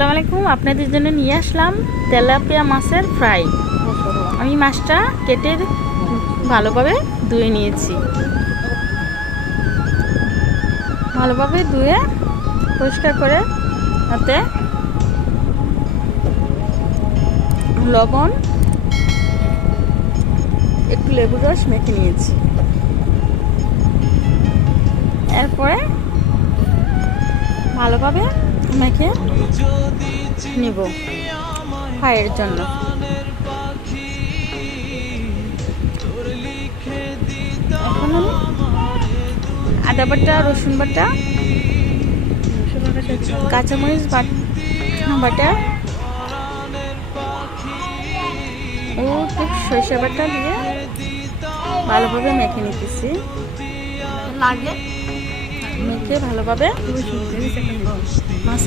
আসসালামু আলাইকুম। আপনাদের জন্য নিয়ে আসলাম তেলাপিয়া মাছের ফ্রাই। আমি মাছটা কেটে ভালোভাবে ধুয়ে নিয়েছি। ভালোভাবে ধুয়ে পরিষ্কার করে তাতে লবণ, একটু লেবুর রস মেখে নিয়েছি। এরপরে ভালোভাবে মেখে নিব ফ্রাইয়ের জন্য। এখন আমি আদা বাটা, রসুন বাটা, কাঁচামরিচ বাটা ও সরিষা বাটা দিয়ে ভালোভাবে মেখে নিতেছি। মেখে ভালোভাবে মাছ